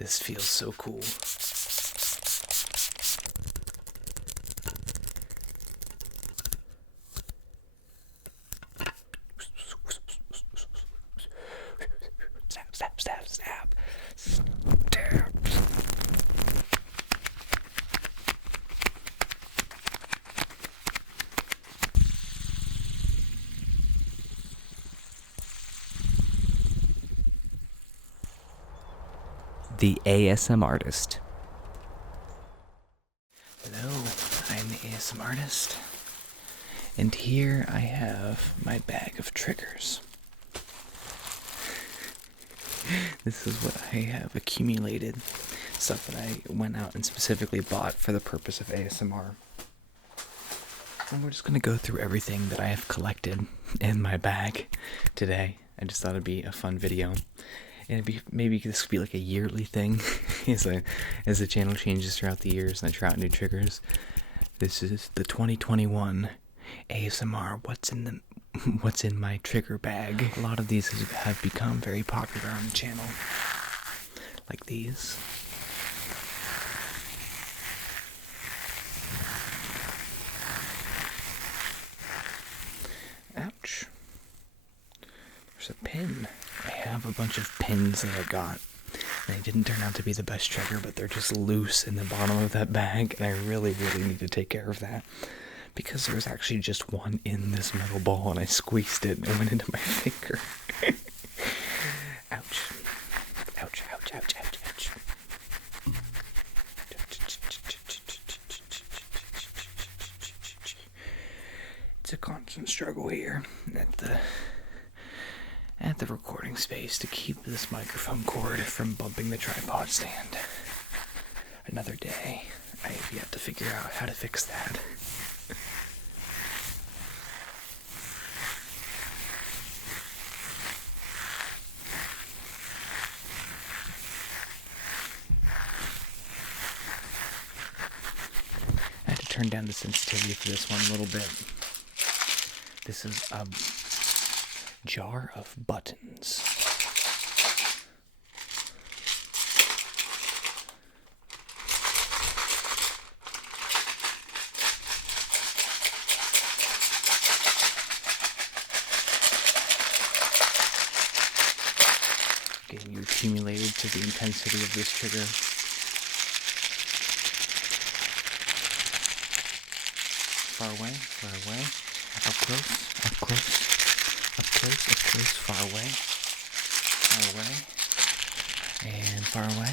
This feels so cool. Snap, snap, snap, snap. Snap. The ASM Artist. Hello, I'm the ASM Artist, and here I have my bag of triggers. This is what I have accumulated, stuff that I went out and specifically bought for the purpose of ASMR. And we're just going to go through everything that I have collected in my bag today. I just thought it'd be a fun video. And maybe this could be like a yearly thing as the channel changes throughout the years and I try out new triggers. This is the 2021 ASMR What's in my trigger bag. A lot of these have become very popular on the channel. Like these. Ouch. There's a pin. I have a bunch of pins that I got. They didn't turn out to be the best trigger, but they're just loose in the bottom of that bag, and I really, really need to take care of that. Because there was actually just one in this metal ball, and I squeezed it, and it went into my finger. Ouch. Ouch, ouch, ouch, ouch, ouch. It's a constant struggle here at the recording space to keep this microphone cord from bumping the tripod stand. Another day. I have yet to figure out how to fix that. I had to turn down the sensitivity for this one a little bit. This is a jar of buttons. Getting you accumulated to the intensity of this trigger. Far away, up close, up close. Up close, far away, and far away,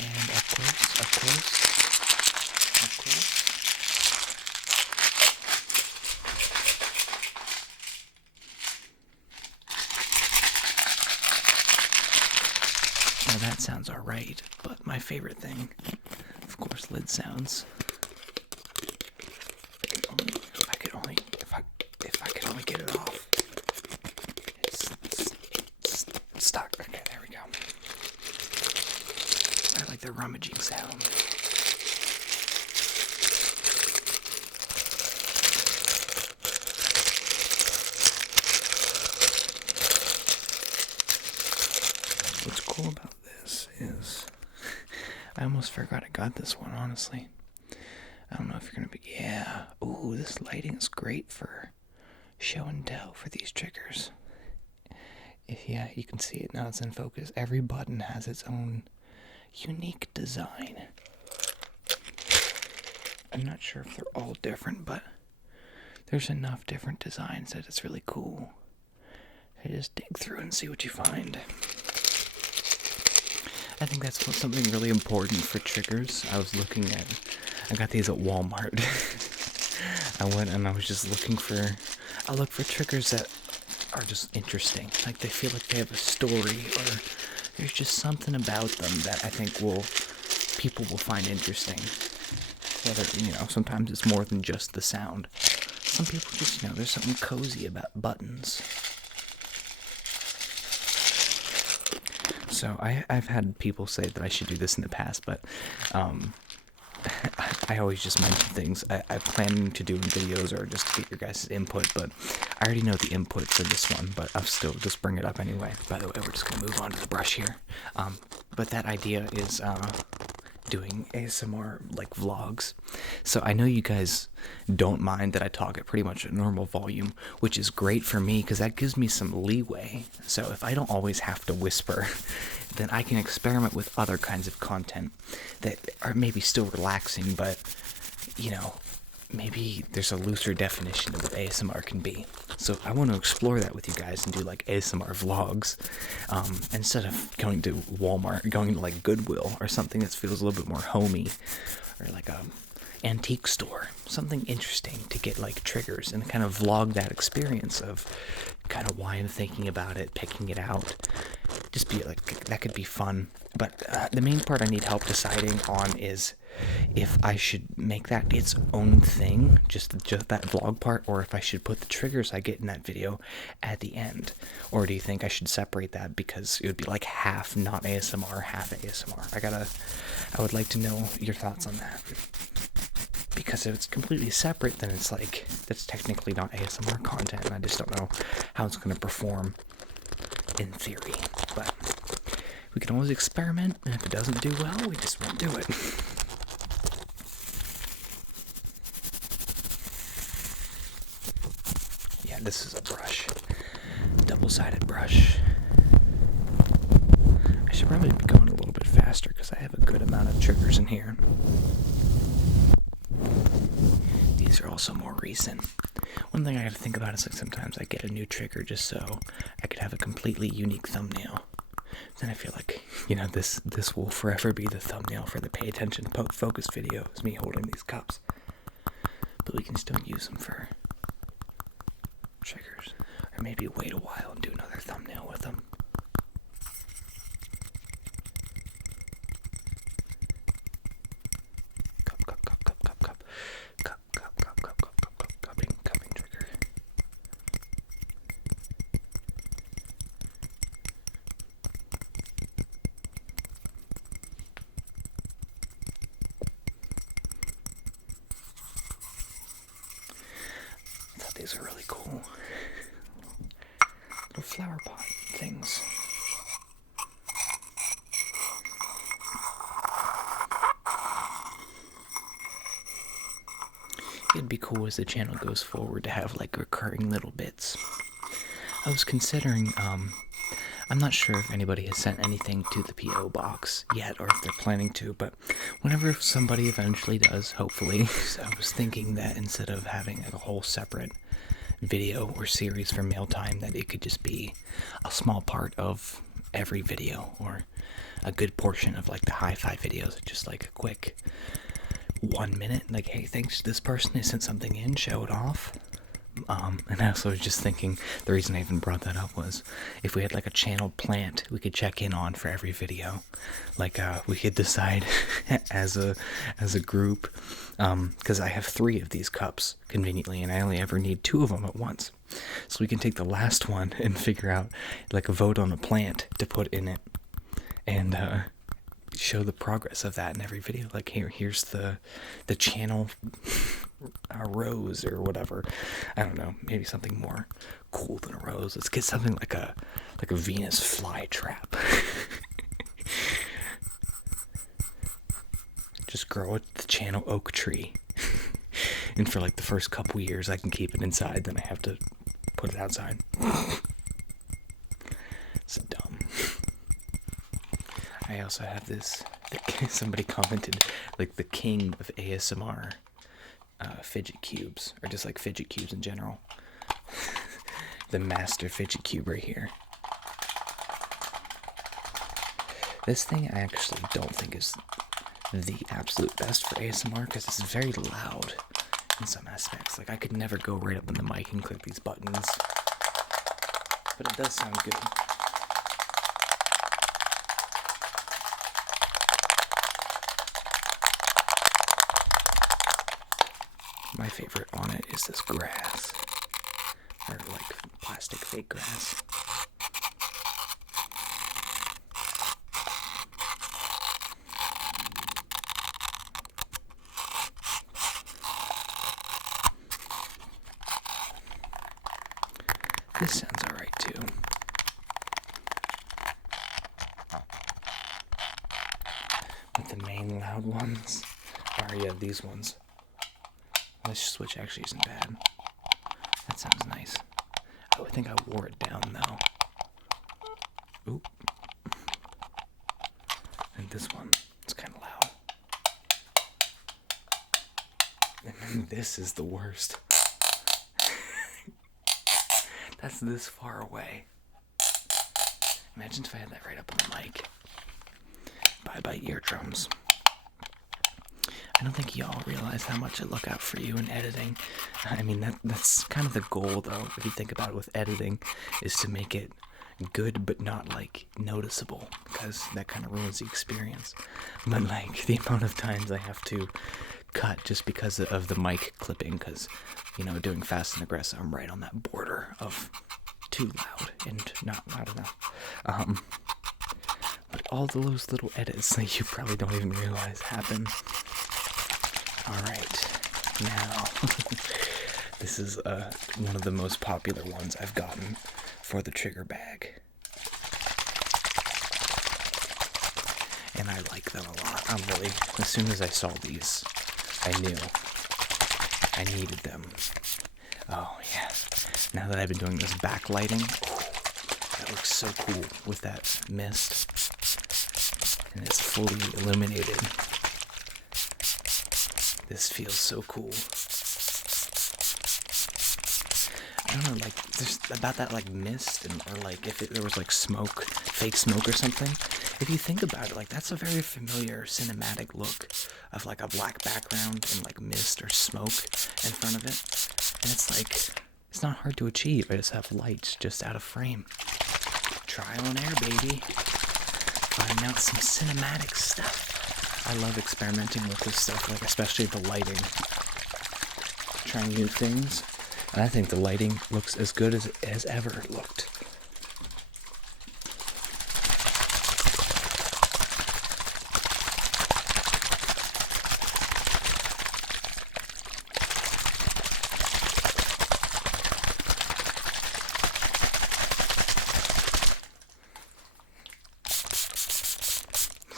and up close. Now that sounds alright, but my favorite thing, of course, lid sounds. If I could only get it off. It's stuck. Okay, there we go. I like the rummaging sound. What's cool about this is I almost forgot I got this one, honestly. I don't know if you're going to be... Yeah. Ooh, this lighting is great for show and tell for these triggers. Yeah, you can see it now. It's in focus. Every button has its own unique design. I'm not sure if they're all different, but there's enough different designs that it's really cool. I just dig through and see what you find. I think that's something really important for triggers. I got these at Walmart. I went and I was just I look for triggers that are just interesting. Like they feel like they have a story, or there's just something about them that I think people will find interesting. Whether, sometimes it's more than just the sound. Some people just, there's something cozy about buttons. So I've had people say that I should do this in the past, but I always just mention things I plan to do in videos or just to get your guys' input, but I already know the input for this one, but I'll still just bring it up anyway. By the way, we're just going to move on to the brush here. But that idea is doing ASMR like vlogs. So I know you guys don't mind that I talk at pretty much a normal volume, which is great for me because that gives me some leeway. So if I don't always have to whisper, then I can experiment with other kinds of content that are maybe still relaxing, but you know, maybe there's a looser definition of what ASMR can be. So I want to explore that with you guys and do like ASMR vlogs instead of going to Walmart, going to like Goodwill or something that feels a little bit more homey, or like a antique store, something interesting to get like triggers and kind of vlog that experience of kind of why I'm thinking about it, picking it out. Just be like, that could be fun. But the main part I need help deciding on is if I should make that its own thing, just that vlog part, or if I should put the triggers I get in that video at the end. Or do you think I should separate that because it would be like half not ASMR, half ASMR? I would like to know your thoughts on that. Because if it's completely separate, then it's like, that's technically not ASMR content, and I just don't know how it's going to perform in theory. But we can always experiment, and if it doesn't do well, we just won't do it. Yeah, this is a brush. Double-sided brush. I should probably be going a little bit faster because I have a good amount of triggers in here. These are also more recent. One thing I gotta think about is like sometimes I get a new trigger just so I could have a completely unique thumbnail. Then I feel like, you know, this will forever be the thumbnail for the pay attention focused video, is me holding these cups. But we can still use them for triggers. Or maybe wait a while and do another thumbnail with them. Cupping trigger. I thought these were really cool. Little flower pot things. It'd be cool as the channel goes forward to have like recurring little bits. I was considering, I'm not sure if anybody has sent anything to the P.O. box yet or if they're planning to, but whenever somebody eventually does, hopefully, so I was thinking that instead of having like a whole separate video or series for mail time, that it could just be a small part of every video or a good portion of like the hi-fi videos, just like a quick 1 minute, like, hey, thanks to this person, they sent something in, show it off. And I also was just thinking, the reason I even brought that up was, if we had like a channel plant we could check in on for every video, like we could decide as a group, because I have 3 of these cups conveniently, and I only ever need 2 of them at once. So we can take the last one and figure out like a vote on a plant to put in it, and show the progress of that in every video. Like, here's the channel rose or whatever. I don't know, maybe something more cool than a rose. Let's get something like a Venus flytrap. Just grow the channel oak tree. And for like the first couple years I can keep it inside, then I have to put it outside. It's dumb. I also have this, somebody commented, like the king of ASMR, Fidget Cubes, or just like Fidget Cubes in general. The master Fidget Cube right here. This thing I actually don't think is the absolute best for ASMR because it's very loud in some aspects. Like, I could never go right up in the mic and click these buttons, but it does sound good. My favorite on it is this grass, or like plastic fake grass. This sounds alright too. But the main loud ones are, yeah, these ones. This switch actually isn't bad. That sounds nice. Oh, I think I wore it down though. Oop. And this one, it's kind of loud. And then this is the worst. That's this far away. Imagine if I had that right up on the mic. Bye-bye eardrums. I don't think y'all realize how much I look out for you in editing. I mean, that's kind of the goal, though, if you think about it with editing, is to make it good but not, like, noticeable, because that kind of ruins the experience. But, like, the amount of times I have to cut just because of the mic clipping, because, you know, doing fast and aggressive, I'm right on that border of too loud and not loud enough. But all those little edits that you probably don't even realize happen. Alright, now, this is one of the most popular ones I've gotten for the trigger bag. And I like them a lot. I'm really, as soon as I saw these, I knew I needed them. Oh, yeah. Now that I've been doing this backlighting, that looks so cool with that mist. And it's fully illuminated. This feels so cool. I don't know, like, there's about that, like, mist, or, like, if there was, like, smoke, fake smoke or something. If you think about it, like, that's a very familiar cinematic look of, like, a black background and, like, mist or smoke in front of it. And it's, like, it's not hard to achieve. I just have lights just out of frame. Trial and error, baby. Finding out some cinematic stuff. I love experimenting with this stuff, like especially the lighting. Trying new things. And I think the lighting looks as good as it has ever looked.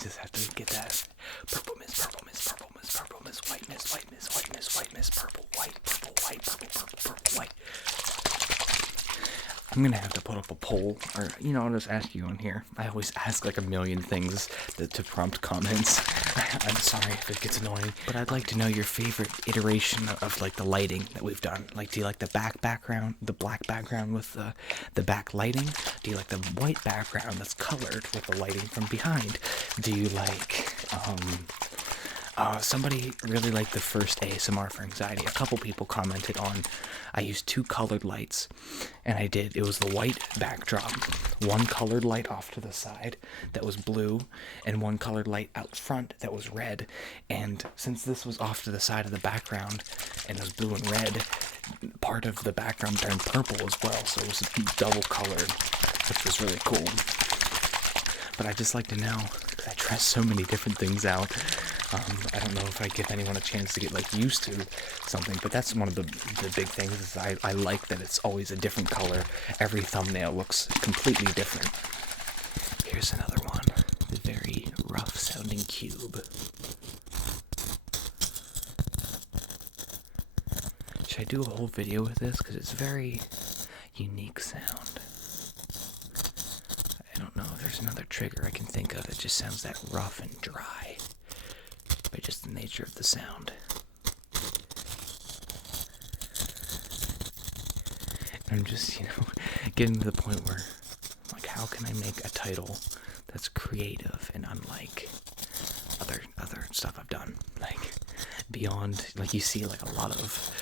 Just have to get that purple mist, purple mist, purple mist, purple mist, white mist, white mist, white mist, white mist, purple, white, purple, white, purple, purple, purple, white. I'm gonna have to put up a poll, or, you know, I'll just ask you on here. I always ask like a million things to prompt comments. I'm sorry if it gets annoying, but I'd like to know your favorite iteration of like the lighting that we've done. Like, do you like the background, the black background with the back lighting? Do you like the white background that's colored with the lighting from behind? Do you like, somebody really liked the first ASMR for anxiety. A couple people commented on, I used 2 colored lights, and it was the white backdrop, 1 colored light off to the side that was blue, and 1 colored light out front that was red. And since this was off to the side of the background, and it was blue and red, part of the background turned purple as well, so it was double colored, which was really cool. But I just like to know, because I try so many different things out. I don't know if I give anyone a chance to get like used to something, but that's one of the big things is I like that it's always a different color. Every thumbnail looks completely different. Here's another one, the very rough sounding cube. Should I do a whole video with this? Because it's a very unique sound. I don't know if there's another trigger I can think of that just sounds that rough and dry. By just the nature of the sound. I'm just, getting to the point where, like, how can I make a title that's creative and unlike other stuff I've done? Like, beyond, like, you see, like, a lot of,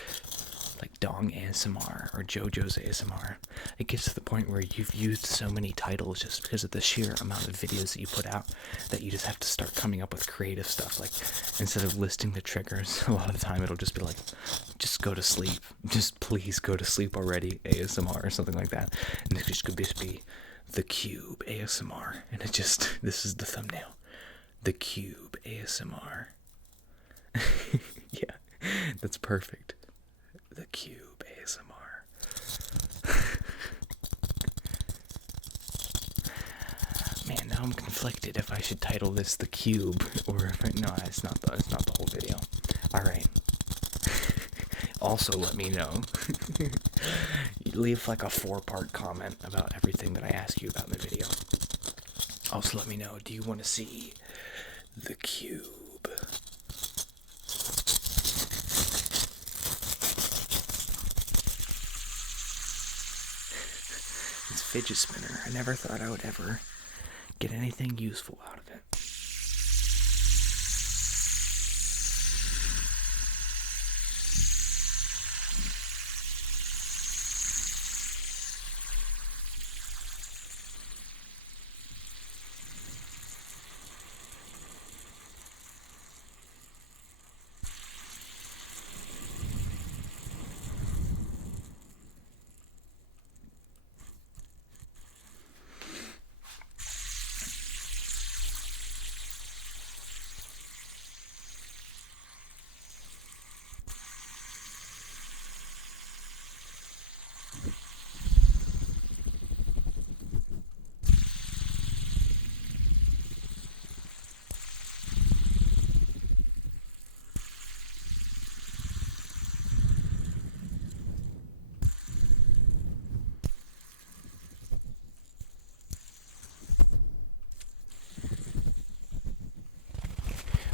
like, Dong ASMR or JoJo's ASMR. It gets to the point where you've used so many titles just because of the sheer amount of videos that you put out that you just have to start coming up with creative stuff. Like, instead of listing the triggers, a lot of the time it'll just be like, just go to sleep. Just please go to sleep already, ASMR or something like that. And it just could just be The Cube ASMR. And this is the thumbnail. The Cube ASMR. Yeah, that's perfect. The Cube ASMR. I'm conflicted if I should title this The Cube or no, it's not the whole video. Alright. Also let me know. Leave like a 4-part comment about everything that I ask you about in the video. Also let me know, do you want to see The Cube? It's Fidget Spinner. I never thought I would ever get anything useful out of it.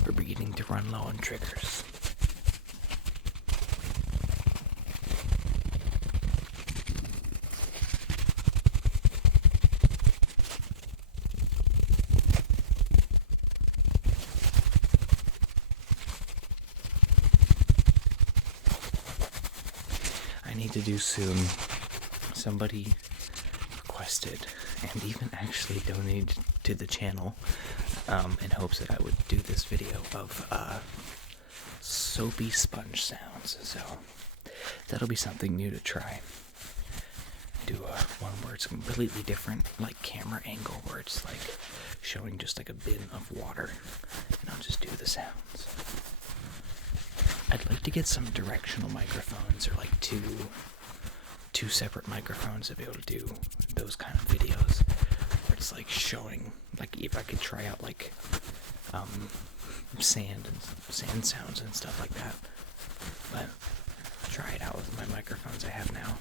We're beginning to run low on triggers. I need to do soon. Somebody requested and even actually donated to the channel in hopes that I would do this video of soapy sponge sounds. So that'll be something new to try. Do one where it's completely different, like camera angle, where it's like showing just like a bin of water, and I'll just do the sounds. I'd like to get some directional microphones, or like two separate microphones to be able to do those kind of videos where it's like showing, like if I could try out like sand sounds and stuff like that. But I'll try it out with my microphones I have now.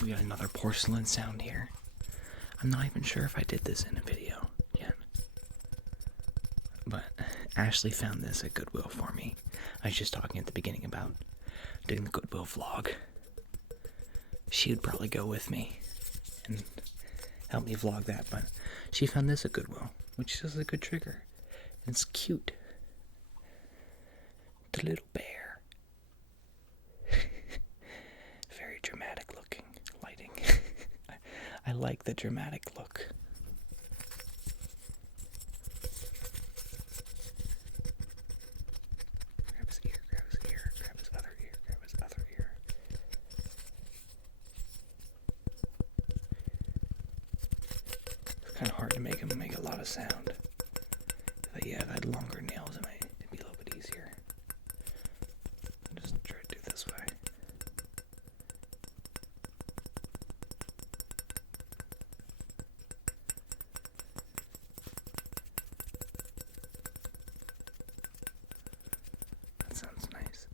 We got another porcelain sound here. I'm not even sure if I did this in a video yet. But Ashley found this at Goodwill for me. I was just talking at the beginning about doing the Goodwill vlog. She would probably go with me and help me vlog that, but she found this at Goodwill, which is a good trigger. And it's cute. The little bear. Very dramatic looking lighting. I like the dramatic look. Grab his ear, grab his ear, grab his other ear, grab his other ear. It's kind of hard to make him make a lot of sound. But yeah, if I had longer nails, it'd be a little bit easier. Just try to do this way. That sounds nice.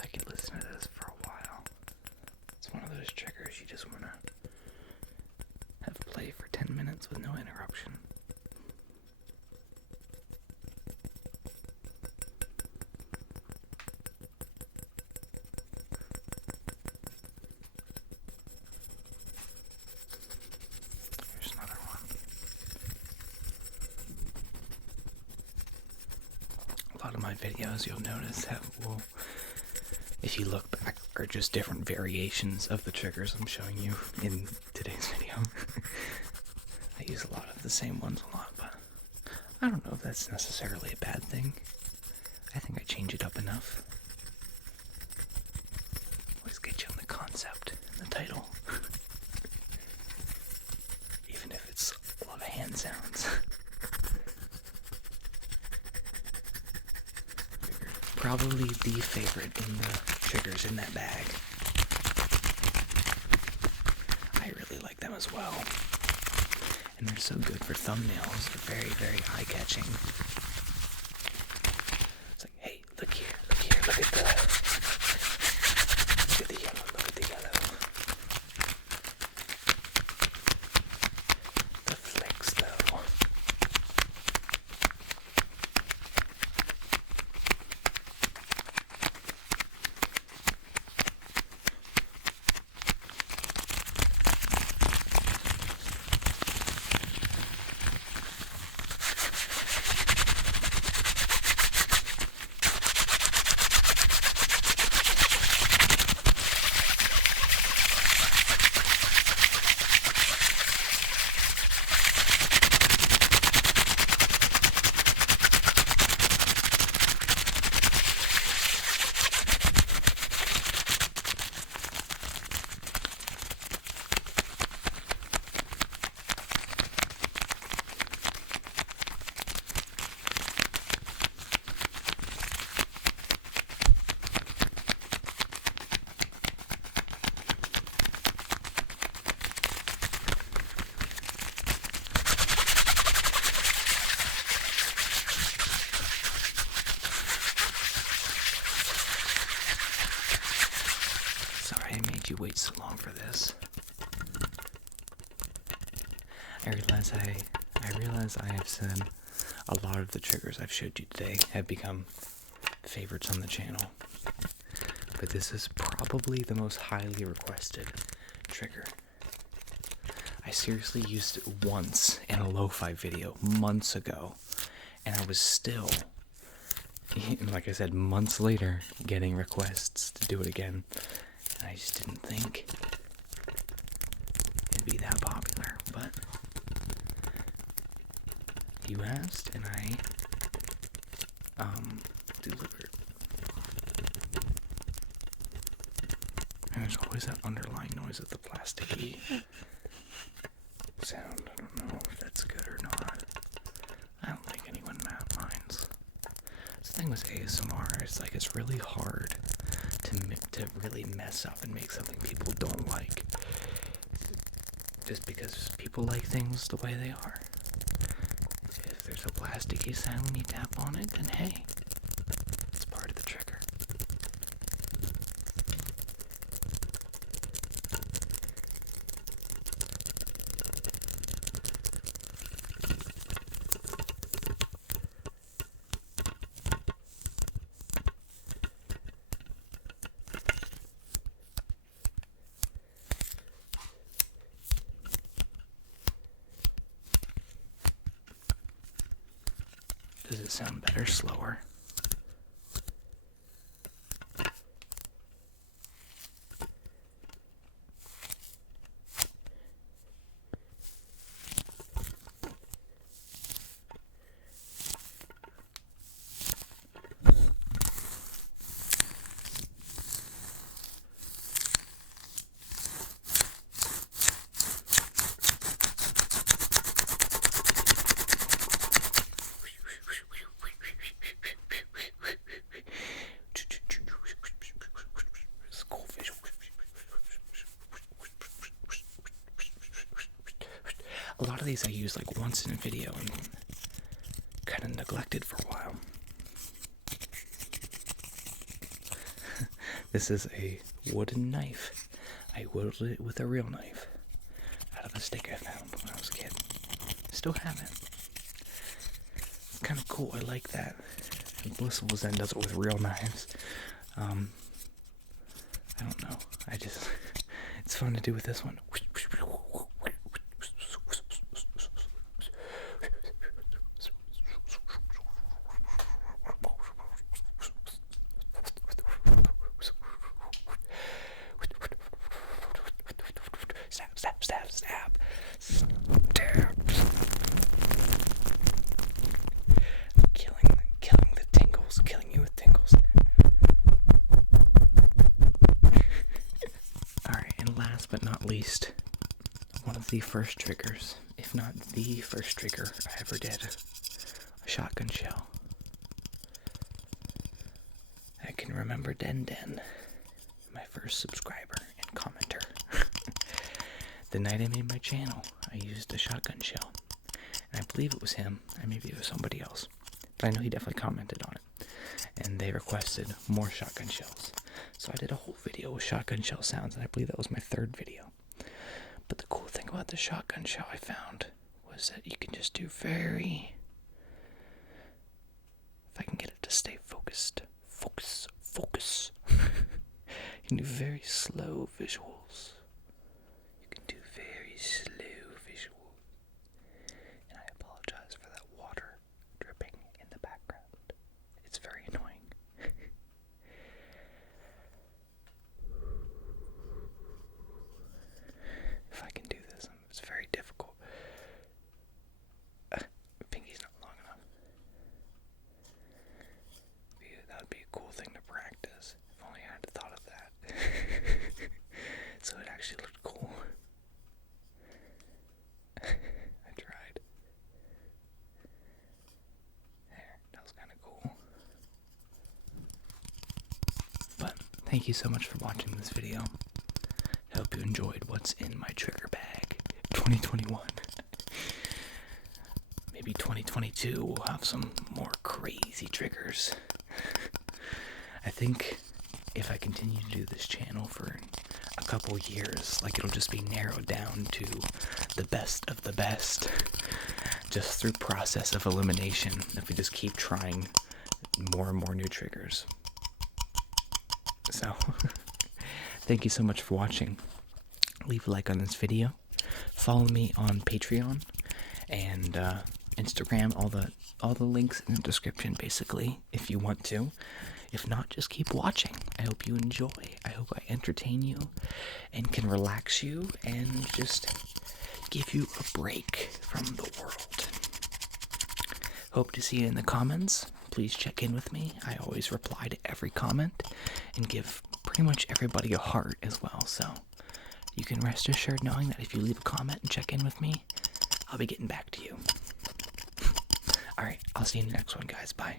I could listen to this for a while. It's one of those triggers you just want to have play for 10 minutes with no interruption. Here's another one. A lot of my videos, you'll notice that if you look back are just different variations of the triggers I'm showing you in today's video. I use a lot of the same ones a lot, but I don't know if that's necessarily a bad thing. I think I change it up enough. Always get you on the concept and the title. Even if it's a lot of hand sounds. Probably the favorite in the triggers in that bag. I really like them as well. And they're so good for thumbnails. They're very, very eye-catching. It's like, hey, look here, look here, look at the yellow, look at the yellow. The flicks, though. You wait so long for this. I realize I have said a lot of the triggers I've showed you today have become favorites on the channel. But this is probably the most highly requested trigger. I seriously used it once in a lo-fi video months ago, and I was still, like I said, months later, getting requests to do it again. I just didn't think it'd be that popular, but you asked and I delivered. And there's always that underlying noise of the plasticky sound. I don't know if that's good or not. I don't think anyone minds. The thing with ASMR is like it's really hard to really mess up and make something people don't like, just because people like things the way they are. If there's a plasticky sound when you tap on it, then hey, it's part of the trigger. Does it sound better, slower? A lot of these I use like once in a video and kind of neglected for a while. This is a wooden knife. I whittled it with a real knife out of a stick I found when I was a kid. Still have it. It's kind of cool. I like that. And Blissful Zen does it with real knives. I don't know. It's fun to do with this one. last but not least, one of the first triggers, if not the first trigger I ever did, a shotgun shell. I can remember Den, my first subscriber and commenter. The night I made my channel, I used a shotgun shell. And I believe it was him, or maybe it was somebody else. But I know he definitely commented on it. And they requested more shotgun shells. So I did a whole video with shotgun shell sounds, and I believe that was my third video. But the cool thing about the shotgun shell I found was that you can just do very... If I can get it to stay focused. Focus. You can do very slow visuals. You can do very slow visuals. And I apologize for that water dripping in the background. It's very annoying. If I can do this, it's very difficult. Pinky's not long enough. That would be a cool thing to practice. If only I had thought of that. So it actually looked cool. I tried. There, that was kind of cool. But thank you so much for watching this video. I hope you enjoyed what's in my trigger bag. 2021. Maybe 2022 we'll have some more crazy triggers. I think if I continue to do this channel for a couple years, like it'll just be narrowed down to the best of the best, just through process of elimination, if we just keep trying more and more new triggers. So, thank you so much for watching. Leave a like on this video. Follow me on Patreon and Instagram, all the links in the description, basically, if you want to. If not, just keep watching. I hope you enjoy. I hope I entertain you and can relax you and just give you a break from the world. Hope to see you in the comments. Please check in with me. I always reply to every comment and give pretty much everybody a heart as well. So you can rest assured knowing that if you leave a comment and check in with me, I'll be getting back to you. Alright, I'll see you in the next one, guys. Bye.